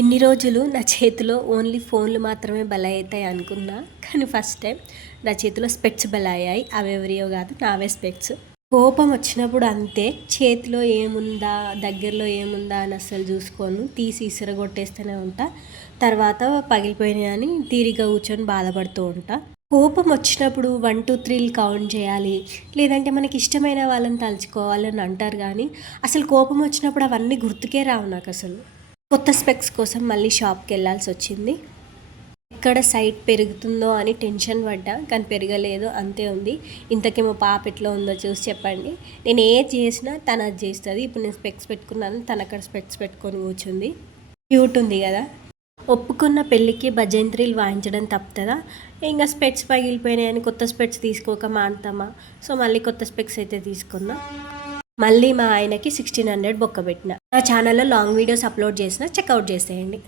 ఇన్ని రోజులు నా చేతిలో ఓన్లీ ఫోన్లు మాత్రమే బలవుతాయి అనుకున్నా. కానీ ఫస్ట్ టైం నా చేతిలో స్పెక్ట్స్ బలయ్యాయి. అవి ఎవరియో కాదు, నావే స్పెక్ట్స్. కోపం వచ్చినప్పుడు అంతే, చేతిలో ఏముందా, దగ్గరలో ఏముందా అని అస్సలు చూసుకోను. తీసి ఇసురగొట్టేస్తూనే ఉంటా. తర్వాత పగిలిపోయినాయి అని తీరిగా కూర్చొని బాధపడుతూ ఉంటా. కోపం వచ్చినప్పుడు 1, 2, 3 కౌంట్ చేయాలి, లేదంటే మనకి ఇష్టమైన వాళ్ళని తలుచుకోవాలని అంటారు. కానీ అసలు కోపం వచ్చినప్పుడు అవన్నీ గుర్తుకే రావు నాకు అసలు. కొత్త స్పెక్స్ కోసం మళ్ళీ షాప్కి వెళ్ళాల్సి వచ్చింది. ఎక్కడ సైట్ పెరుగుతుందో అని టెన్షన్ పడ్డా, కానీ పెరగలేదు, అంతే ఉంది. ఇంతకీ మా పాప ఎట్లా ఉందో చూసి చెప్పండి. నేను ఏది చేసినా తను అది చేస్తుంది. ఇప్పుడు నేను స్పెక్స్ పెట్టుకున్నాను, తను అక్కడ స్పెక్స్ పెట్టుకొని కూర్చుంది. క్యూట్ ఉంది కదా. ఒప్పుకున్న పెళ్ళికి భజంత్రీలు వాయించడం తప్పుతుందా? ఇంకా స్పెక్స్ పగిలిపోయినాయని కొత్త స్పెక్స్ తీసుకోక మానుతామా? సో మళ్ళీ కొత్త స్పెక్స్ అయితే తీసుకున్నా. మళ్ళీ మా ఆయనకి 1600 బొక్క పెట్టిన. నా ఛానల్లో లాంగ్ వీడియోస్ అప్లోడ్ చేసిన, చెక్అవుట్ చేసేయండి.